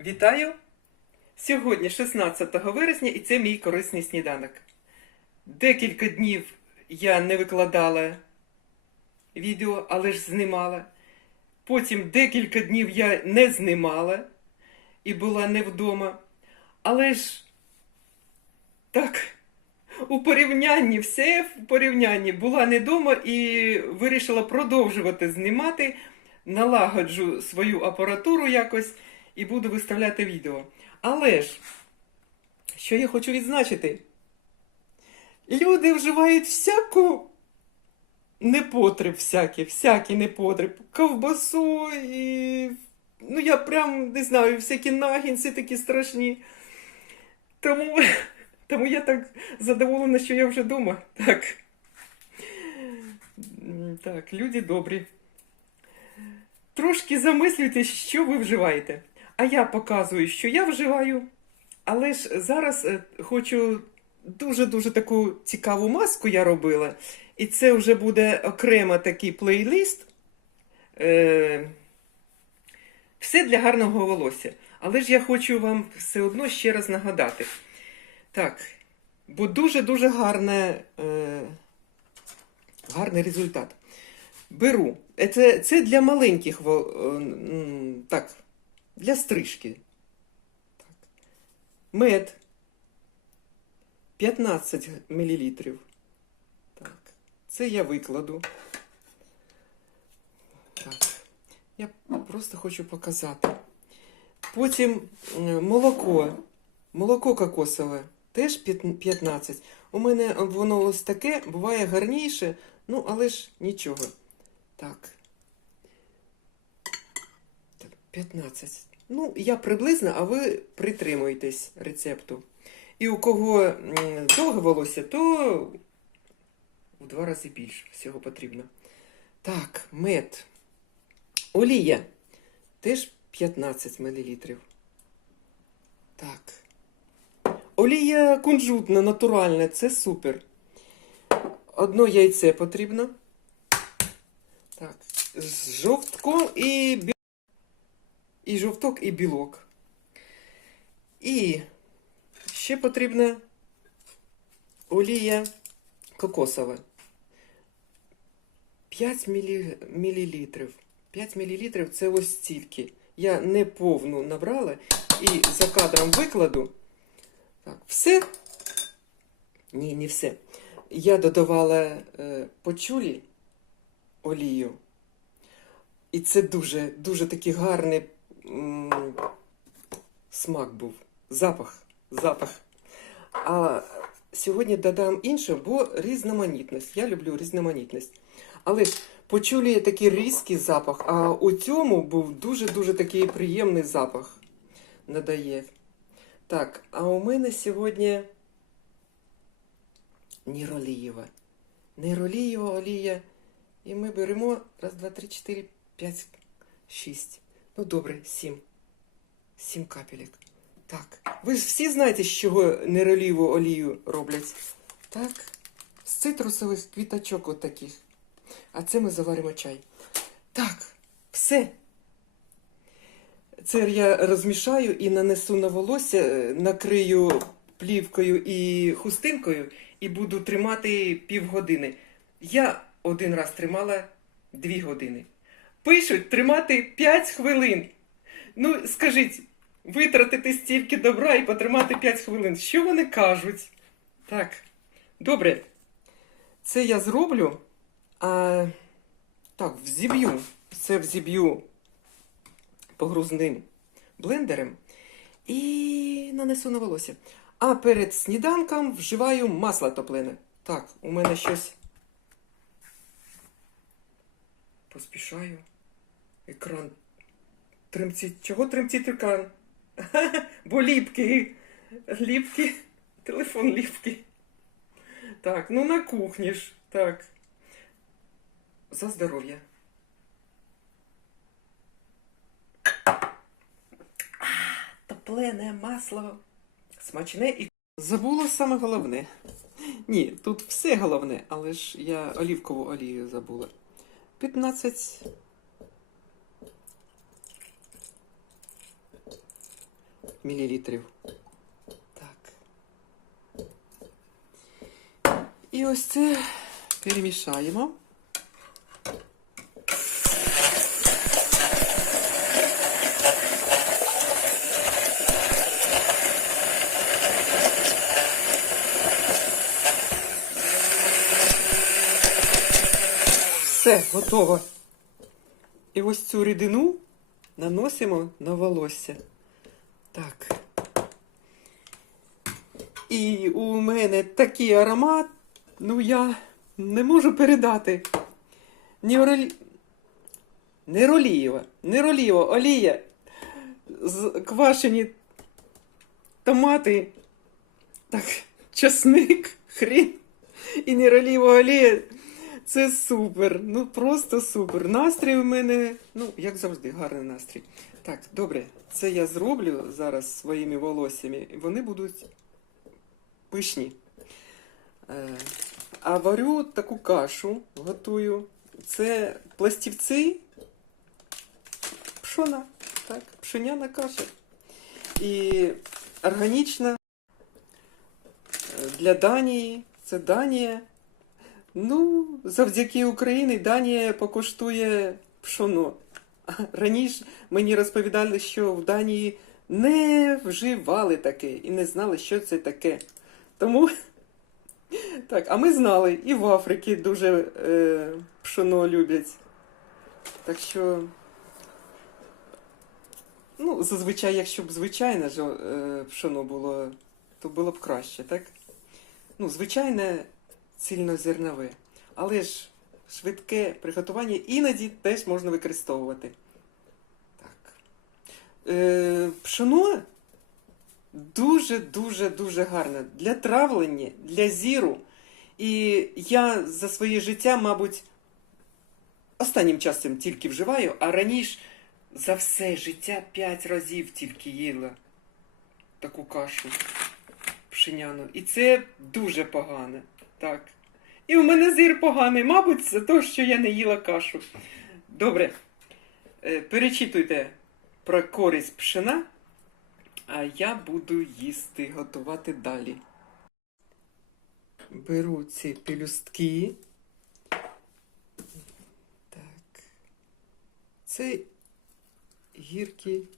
Вітаю! Сьогодні 16 вересня і це мій корисний сніданок. Декілька днів я не викладала відео, але ж знімала. Потім декілька днів я не знімала і була не вдома. Але ж так, у порівнянні, все в порівнянні була не вдома і вирішила продовжувати знімати, налагоджу свою апаратуру якось і буду виставляти відео. Але ж, що я хочу відзначити? Люди вживають всяку непотреб, всякий, всякий непотреб, ковбасу і. Ну, я прям не знаю, всякі нагінці такі страшні. Тому, тому я так задоволена, що я вже вдома. Так. Так, люди добрі. Трошки замислюйтесь, що ви вживаєте. А я показую, що я вживаю. Але ж зараз е, хочу дуже-дуже таку цікаву маску я робила. І це вже буде окремо такий плейлист. Е, все для гарного волосся. Але ж я хочу вам все одно ще раз нагадати. Так, бо дуже-дуже гарне, е, гарний результат. Беру. Це, це для маленьких е, так, для стрижки. Мед 15 мл. Так. Це я викладу. Так. Я просто хочу показати. Потім е, молоко. Молоко кокосове. Теж 15. У мене воно ось таке, буває гарніше, ну, але ж нічого. Так. Так, 15. Ну, я приблизно, а ви притримуєтесь рецепту. І у кого довге волосся, то в два рази більше всього потрібно. Так, мед. Олія. Теж 15 мл. Так. Олія кунжутна, натуральна, це супер. Одно яйце потрібно. Так. З жовтком і. І жовток, і білок. І ще потрібна олія кокосова. 5 мілі... мілілітрів. 5 мілілітрів це ось стільки. Я не повну набрала і за кадром викладу. Так, все. Ні, не все. Я додавала е, почулі олію. І це дуже, дуже такий гарний смак був. Запах. Запах. А сьогодні додам інше, бо різноманітність. Я люблю різноманітність. Але ж почулі такий різкий запах, а у цьому був дуже-дуже такий приємний запах надає. Так, а у мене сьогодні ніролієва. Нейролієва олія. І ми беремо раз, два, три, чотири, п'ять, шість. Ну, добре, сім. Сім капелек. Так. Ви ж всі знаєте, з чого нейролієву олію роблять? Так. З цитрусових квіточок отаких. А це ми заваримо чай. Так, все. Це я розмішаю і нанесу на волосся, накрию плівкою і хустинкою і буду тримати півгодини. Я один раз тримала дві години. Пишуть тримати 5 хвилин. Ну, скажіть, витратити стільки добра і потримати 5 хвилин. Що вони кажуть? Так, добре. Це я зроблю. А, так, взіб'ю. Це взіб'ю погрузним блендером і нанесу на волосся. А перед сніданком вживаю масло топлене. Так, у мене щось. Поспішаю. Екран. Тремтить. Чого тремтить екран? Бо ліпкий. Ліпкий. Телефон ліпкий. Так, ну на кухні ж. Так. За здоров'я. Топлене масло. Смачне і. Забула саме головне. Ні, тут все головне, але ж я олівкову олію забула. 15 мл. Так. І ось це перемішаємо. Все, готово. І ось цю рідину наносимо на волосся. Так. І у мене такий аромат, ну я не можу передати. Нейролі... Неролієва, неролієва, олія, квашені томати, так, часник, хрін і неролієва олія. Це супер, ну просто супер. Настрій у мене, ну, як завжди, гарний настрій. Так, добре, це я зроблю зараз своїми волоссями, вони будуть пишні. Е, а варю таку кашу, готую. Це пластівці пшона, так, пшеняна каша. І органічна е, для Данії. Це Данія. Ну, завдяки Україні Данія покуштує пшоно. Раніше мені розповідали, що в Данії не вживали таке і не знали, що це таке. Тому так, а ми знали, і в Африці дуже е, пшоно люблять. Так що, ну, зазвичай, якщо б звичайне ж, е, пшоно було, то було б краще, так? Ну, звичайне цільнозернове. Але ж швидке приготування іноді теж можна використовувати. Так. Е, пшено дуже-дуже дуже гарне для травлення, для зіру. І я за своє життя, мабуть, останнім часом тільки вживаю, а раніше за все життя п'ять разів тільки їла таку кашу пшеняну. І це дуже погано. Так. І у мене зір поганий, мабуть, за те, що я не їла кашу. Добре. Е, Перечитуйте про користь пшена, а я буду їсти, готувати далі. Беру ці пелюстки. Так. Це гіркий,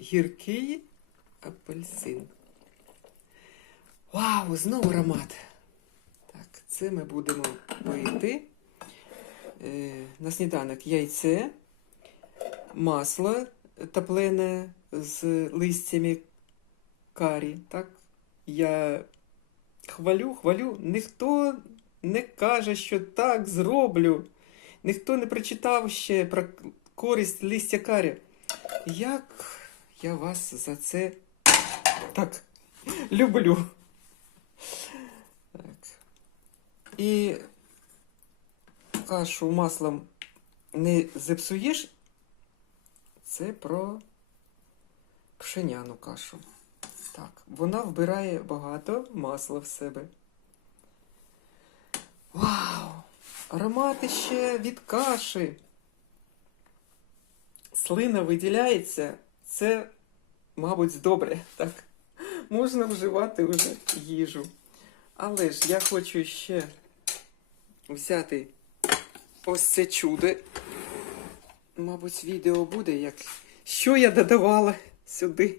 гіркий апельсин. Вау, знову аромат. Це ми будемо пити. Е, на сніданок яйце, масло топлене з листями карі. Так? Я хвалю, хвалю. Ніхто не каже, що так зроблю. Ніхто не прочитав ще про користь листя карі. Як я вас за це так люблю. Так. І кашу маслом не зіпсуєш. Це про пшеняну кашу. Так, вона вбирає багато масла в себе. Вау! Аромати ще від каші. Слина виділяється. Це, мабуть, добре. Так. Можна вживати вже їжу. Але ж я хочу ще взяти ось це чудо. Мабуть, відео буде, як що я додавала сюди.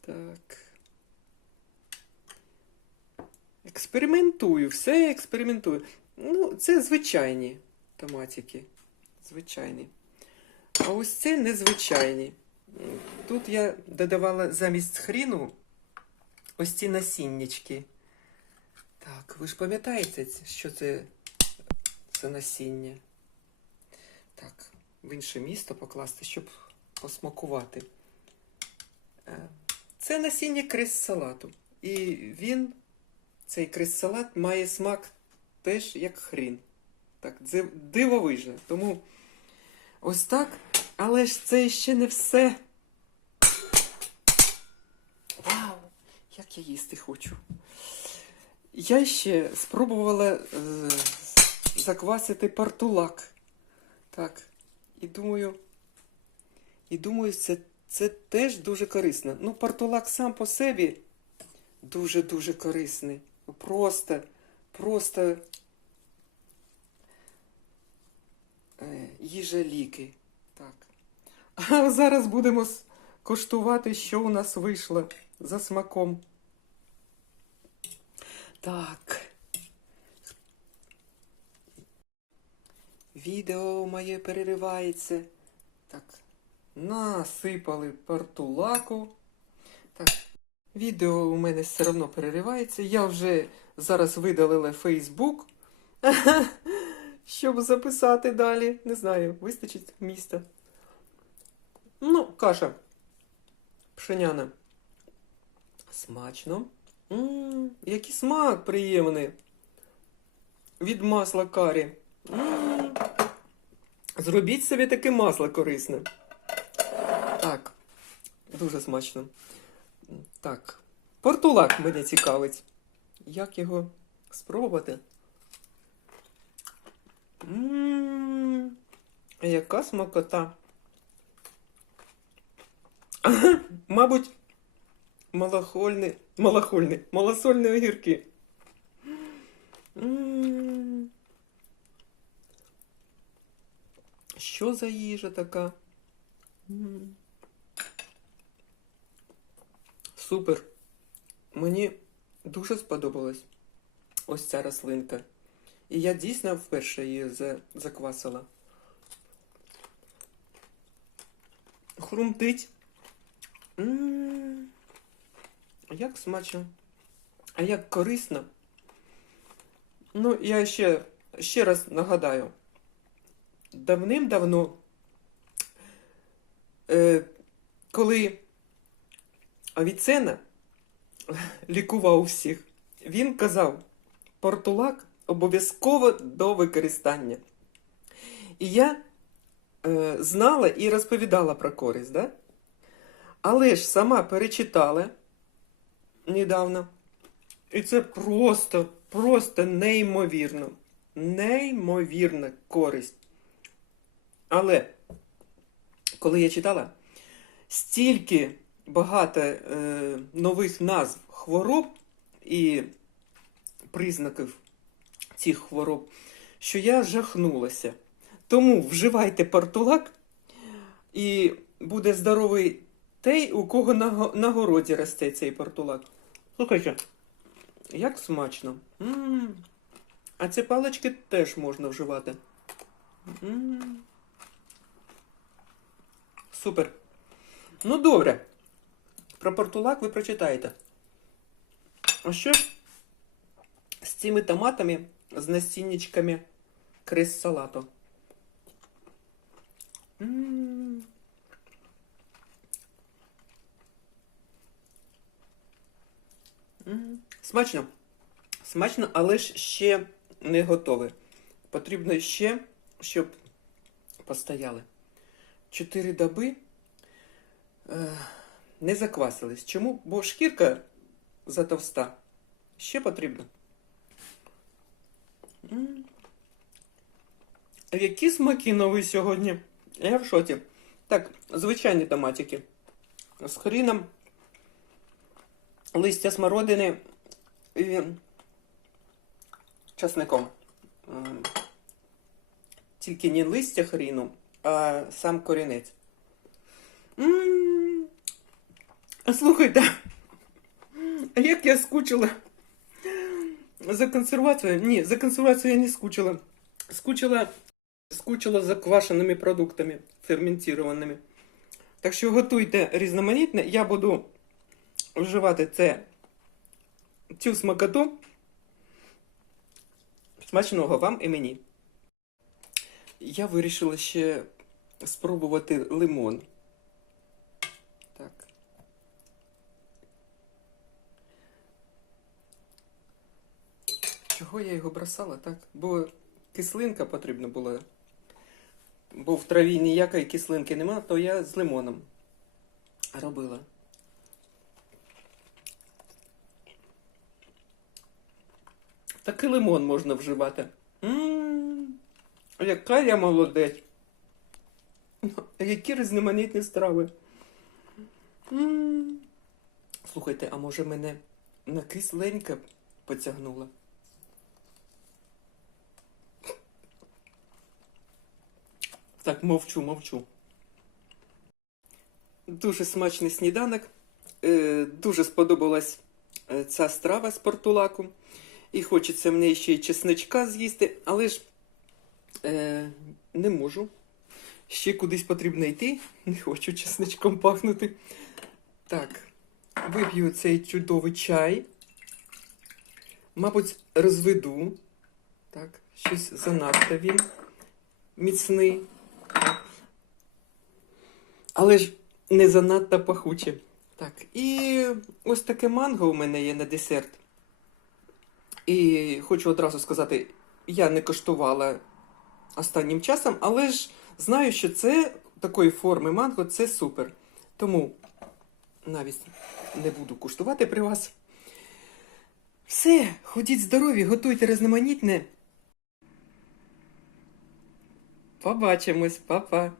Так. Експериментую, все експериментую. Ну, це звичайні томатики. Звичайні. А ось це незвичайні. Тут я додавала замість хріну ось ці насіннячки. Так, ви ж пам'ятаєте, що це за насіння? Так, в інше місто покласти, щоб посмакувати. Е, Це насіння крис-салату. І він, цей крис-салат, має смак теж як хрін. Так, дивовижно. Тому ось так. Але ж це ще не все. Вау! Як я їсти хочу. Я ще спробувала е, заквасити партулак. Так. І думаю, і думаю, це, Це теж дуже корисно. Ну, портулак сам по собі дуже-дуже корисний. Просто, просто е, їжа ліки. Так. А зараз будемо коштувати, що у нас вийшло за смаком. Так. Відео моє переривається. Так. Насипали портулаку. Так. Відео у мене все одно переривається. Я вже зараз видалила Фейсбук, щоб записати далі. Не знаю, вистачить міста. Ну, каша пшеняна. Смачно. М, який смак приємний. Від масла карі. М. Зробіть собі таке масло корисне. Так, дуже смачно. Так, портулак мене цікавить. Як його спробувати? Ммм, яка смакота. Мабуть, малахольні, малахольні, малосольні огірки. Що за їжа така? Супер. Мені дуже сподобалась ось ця рослинка. І я дійсно вперше її заквасила. Хрумтить. М, Як смачно. А як корисно. Ну, я ще, ще раз нагадаю. Давним-давно, е, коли Авіцена лікував всіх, він казав, портулак обов'язково до використання. І я е, знала і розповідала про користь, да? але ж сама перечитала недавно. І це просто, просто неймовірно. Неймовірна користь. Але коли я читала, стільки багато е, нових назв хвороб і признаків цих хвороб, що я жахнулася. Тому вживайте портулак, і буде здоровий той, у кого на, на городі росте цей портулак. Слухайте, як смачно. м А ці палички теж можна вживати. м Супер. Ну, добре. Про портулак ви прочитаєте. А ще з цими томатами, з насінничками крес салату. М. М. Смачно. Смачно, але ж ще не готове. Потрібно ще, щоб постояли. Чотири доби. Е, не заквасились. Чому? Бо шкірка затовста. Ще потрібно. Які смаки нові сьогодні? Я в шоці. Так, звичайні томатики. З хріном, листя смородини і часником. Тільки не листя хріну, а сам корінець. М. А Слухайте, як я скучила за консервацією? Ні, за консервацією я не скучила. Скучила, скучила за квашеними продуктами, ферментованими. Так що готуйте різноманітне. Я буду вживати це, цю смакоту. Смачного вам і мені. Я вирішила ще спробувати лимон. Так. Чого я його бросала, так? Бо кислинка потрібна була. Бо в траві ніякої кислинки нема, то я з лимоном робила. Такий лимон можна вживати. М, Яка я молодець. Які різноманітні страви. М. Слухайте, а може мене на кисленьке потягнуло? Так, мовчу, мовчу. Дуже смачний сніданок. Е, дуже сподобалась е, ця страва з портулаку. І хочеться мені ще й чесничка з'їсти, але ж е, не можу. Ще кудись потрібно йти. Не хочу чесничком пахнути. Так, вип'ю цей чудовий чай. Мабуть, розведу. Так, щось занадто він міцний. Але ж не занадто пахуче. Так, і ось таке манго у мене є на десерт. І хочу одразу сказати, я не коштувала останнім часом, але ж знаю, що це такої форми манго це супер. Тому навіть не буду куштувати при вас. Все, ходіть здорові, готуйте різноманітне. Побачимось, па-па.